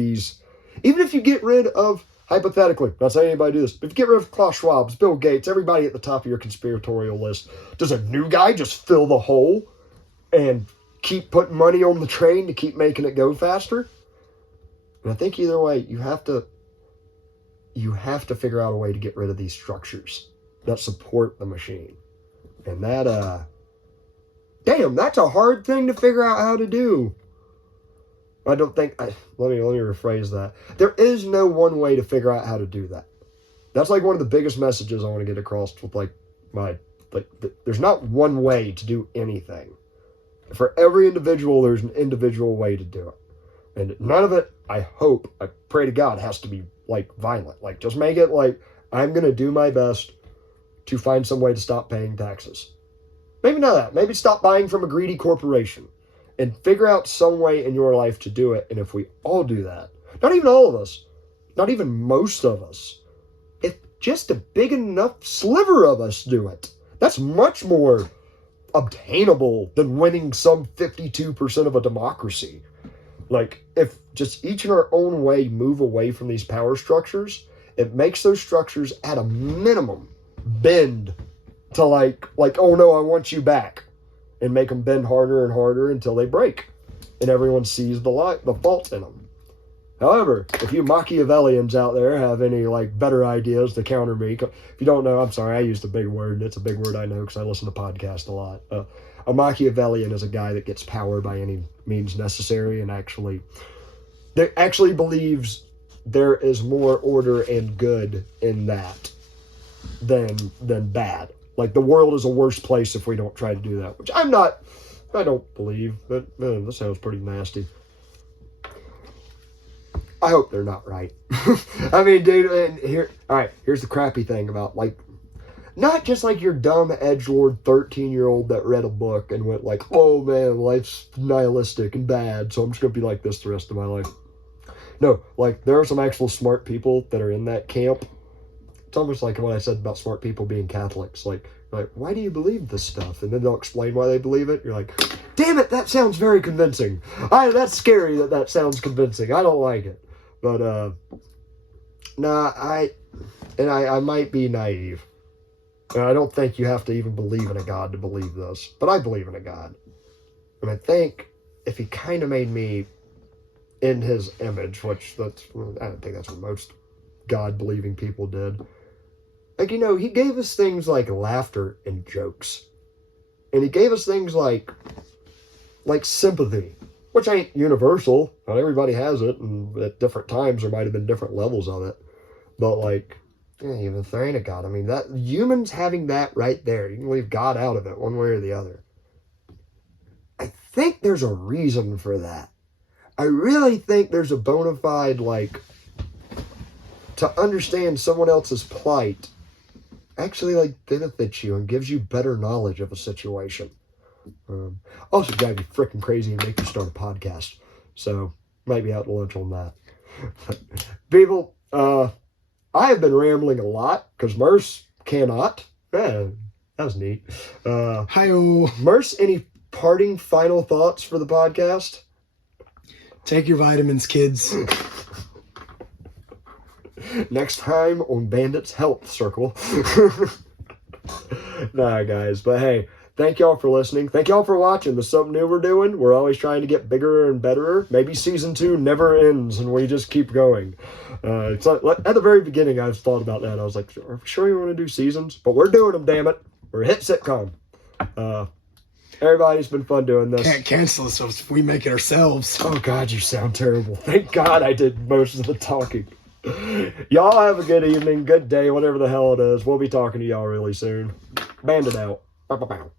hypothetically, not saying anybody do this, if you get rid of Klaus Schwab's, Bill Gates, everybody at the top of your conspiratorial list, does a new guy just fill the hole and keep putting money on the train to keep making it go faster? And I think either way, you have to figure out a way to get rid of these structures that support the machine. And that, damn, that's a hard thing to figure out how to do. Let me rephrase that. There is no one way to figure out how to do that. That's like one of the biggest messages I want to get across with there's not one way to do anything. For every individual, there's an individual way to do it. And none of it, I pray to God, has to be like violent. Like, just make it like, I'm going to do my best to find some way to stop paying taxes. Maybe not that. Maybe stop buying from a greedy corporation. And figure out some way in your life to do it. And if we all do that, not even all of us, not even most of us, if just a big enough sliver of us do it, that's much more obtainable than winning some 52% of a democracy. Like, if just each in our own way move away from these power structures, it makes those structures at a minimum bend to like, oh no, I want you back. And make them bend harder and harder until they break. And everyone sees the fault in them. However, if you Machiavellians out there have any better ideas to counter me, if you don't know, I'm sorry, I used a big word. It's a big word I know because I listen to podcasts a lot. A Machiavellian is a guy that gets power by any means necessary and actually believes there is more order and good in that than bad. Like, the world is a worse place if we don't try to do that, which I don't believe. That sounds pretty nasty. I hope they're not right. I mean, dude, and here's the crappy thing about, not just your dumb edgelord 13-year-old that read a book and went oh man, life's nihilistic and bad, so I'm just going to be like this the rest of my life. No, there are some actual smart people that are in that camp. It's almost like what I said about smart people being Catholics. Like, why do you believe this stuff? And then they'll explain why they believe it. You're like, damn it, that sounds very convincing. That's scary that sounds convincing. I don't like it. But, I might be naive. And I don't think you have to even believe in a God to believe this. But I believe in a God. And I think if he kind of made me in his image, I don't think that's what most God-believing people did. He gave us things like laughter and jokes. And he gave us things like sympathy, which ain't universal. Not everybody has it, and at different times there might have been different levels of it. But even if there ain't a God, I mean, that humans having that right there, you can leave God out of it one way or the other. I think there's a reason for that. I really think there's a bona fide, to understand someone else's plight actually benefits you and gives you better knowledge of a situation. Also drive you freaking crazy and make you start a podcast. So might be out to lunch on that. People, I have been rambling a lot because Merce cannot. That was neat. Hi-oh. Merce, any parting final thoughts for the podcast? Take your vitamins, kids. Next time on Bandit's Health Circle. Nah, guys. But hey, thank y'all for listening. Thank y'all for watching. There's something new we're doing. We're always trying to get bigger and better. Maybe season 2 never ends and we just keep going. It's at the very beginning, I thought about that. I was like, are we sure we want to do seasons? But we're doing them, damn it. We're a hit sitcom. Everybody's been fun doing this. Can't cancel us if we make it ourselves. Oh, God, you sound terrible. Thank God I did most of the talking. Y'all have a good evening, good day, whatever the hell it is. We'll be talking to y'all really soon. Bandit out. Bow, bow, bow.